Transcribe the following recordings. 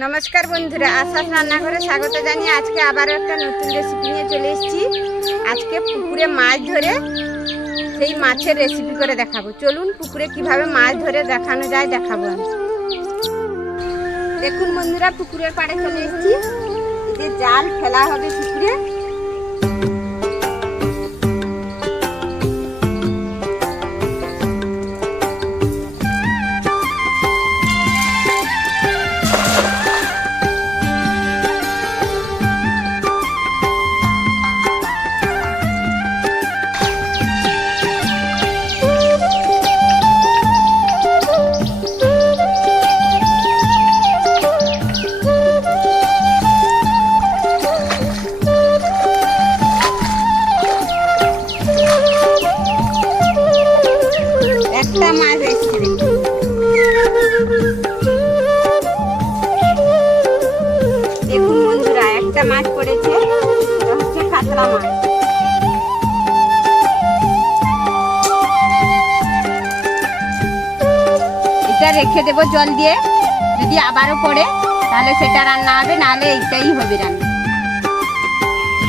নমস্কার বন্ধুরা আশাস রান্নাঘরে স্বাগত জানিয়ে আজকে আবারও একটা নতুন রেসিপি নিয়ে চলে এসেছি। আজকে পুকুরে মাছ ধরে সেই মাছের রেসিপি করে দেখাবো। চলুন পুকুরে কীভাবে মাছ ধরে দেখানো যায় দেখাবো দেখুন বন্ধুরা, পুকুরের পাড়ে চলে এসেছি। যে জাল ফেলা হবে পুকুরে। রেখে দেবো জল দিয়ে। যদি আবারও পড়ে, তাহলে সেটা রান্না হবে, নাহলে এইটাই হবে রান্না।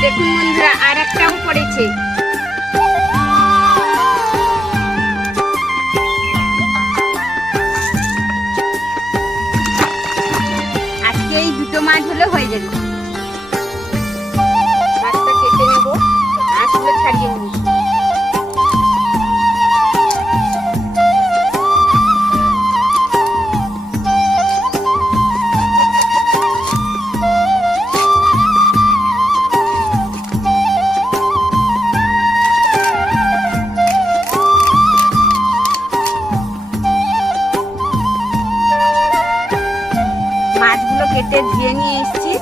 দেখুন বন্ধুরা, আর একটাও পড়েছে। কেটে ধুয়ে নিয়ে এসেছি।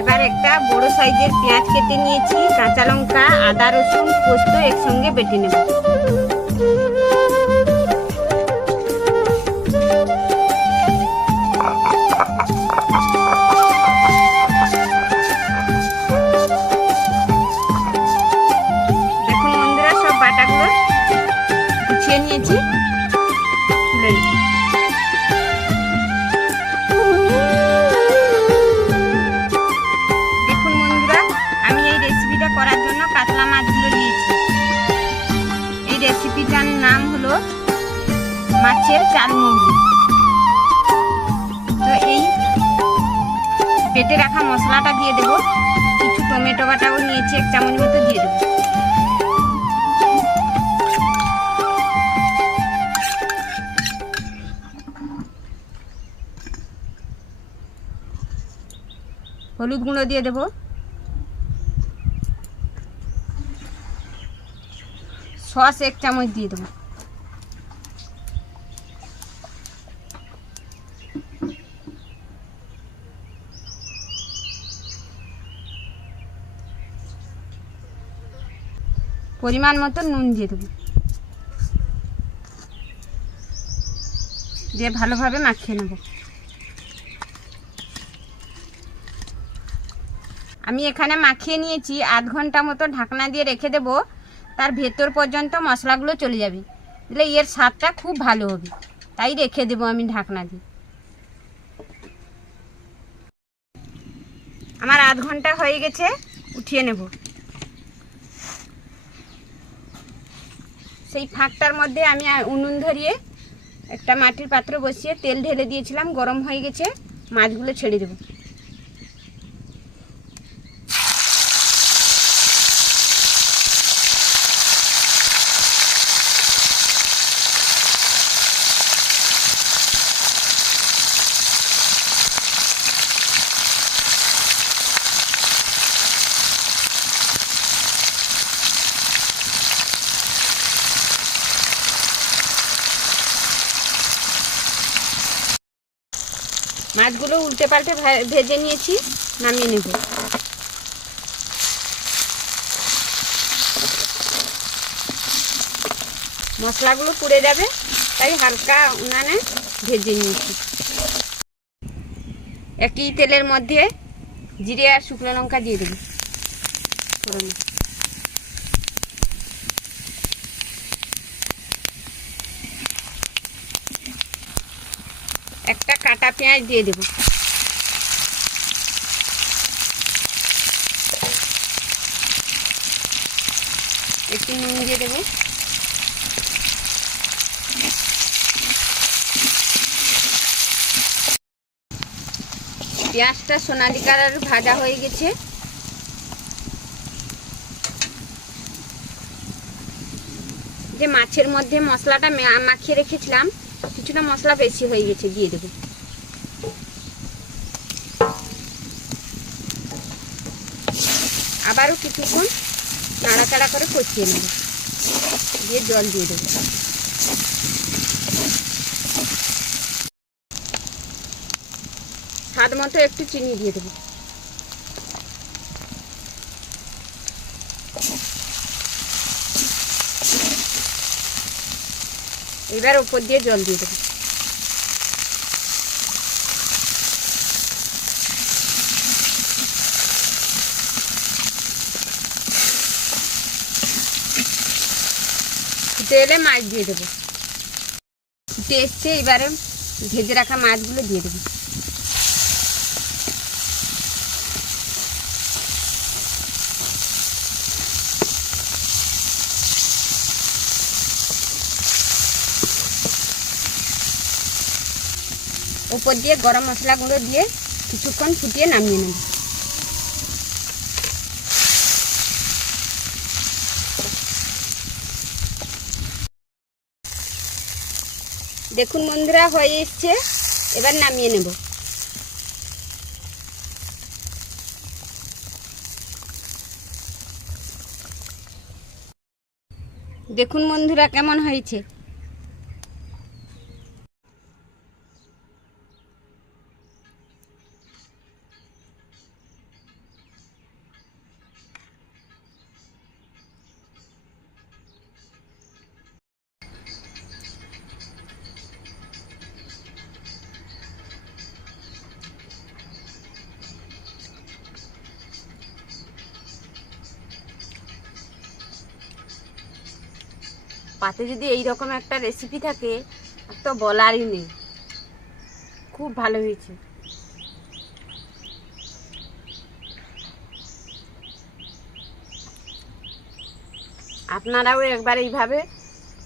এবার একটা বড় সাইজের পেঁয়াজ কেটে নিয়েছি, কাঁচা লঙ্কা, আদা, রসুন, পোস্ত একসঙ্গে বেটে নেব। বন্ধুরা, সব বাটাগুলো নিয়েছি। মাছের মুরগি তো এই পেটে রাখা মশলাটা দিয়ে দেবো। কিছু টমেটো বাটাও নিয়েছি, এক চামচ মতো দিয়ে দেবো। হলুদ গুঁড়ো দিয়ে দেবো। সস এক চামচ দিয়ে দেবো। পরিমাণ মতো নুন দিয়ে দেবো। দিয়ে ভালোভাবে মাখিয়ে নেব। আমি এখানে মাখিয়ে নিয়েছি, আধ ঘণ্টা মতো ঢাকনা দিয়ে রেখে দেব। তার ভেতর পর্যন্ত মশলাগুলো চলে যাবে। তাহলে এর স্বাদটা খুব ভালো হবে। তাই রেখে দেবো আমি ঢাকনা দিয়ে। আমার আধ ঘণ্টা হয়ে গেছে, উঠিয়ে নেব। সেই ফাঁকটার মধ্যে আমি উনুন ধরিয়ে একটা মাটির পাত্র বসিয়ে তেল ঢেলে দিয়েছিলাম, গরম হয়ে গেছে, মাছগুলো ছেড়ে দেবো। মাছগুলো উল্টে পাল্টে ভেজে নিয়েছি, নামিয়ে নেব। মশলাগুলো পুড়ে যাবে, তাই হালকা উনানে ভেজে নিয়েছি। একই তেলের মধ্যে জিরে আর শুকনো লঙ্কা দিয়ে দেবো। একটা কাটা পেঁয়াজ দিয়ে দেব। একটু নুন দিয়ে দেবো। পেঁয়াজটা সোনালি কালার ভাজা হয়ে গেছে। যে মাছের মধ্যে মশলাটা মাখিয়ে রেখেছিলাম কিছুটা মশলা বেশি হয়ে গেছে, দিয়ে দেবো। আবারও কিছুক্ষণ নাড়াচাড়া করে কষিয়ে নেব। দিয়ে জল দিয়ে দেবো। স্বাদ মতো একটু চিনি দিয়ে দেবো। এবার উপর দিয়ে জল দিয়ে দেবো। তেলে মাছ দিয়ে দেবো। ফুটে এবারে ভেজে রাখা মাছগুলো দিয়ে দেবো। উপর দিয়ে গরম মশলা গুঁড়ো দিয়ে কিছুক্ষণ ফুটিয়ে নামিয়ে নেব। দেখুন বন্ধুরা, হয়ে এসছে। এবার নামিয়ে নেব। দেখুন বন্ধুরা, কেমন হয়েছে? পাতে যদি এই রকম একটা রেসিপি থাকে, তো বলারই নেই। খুব ভালো হয়েছে। আপনারাও একবার এইভাবে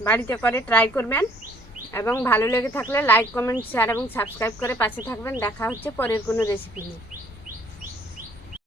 বাড়িতে করে ট্রাই করবেন এবং ভালো লেগে থাকলে লাইক কমেন্ট শেয়ার এবং সাবস্ক্রাইব করে পাশে থাকবেন। দেখা হচ্ছে পরের কোনো রেসিপি নিয়ে।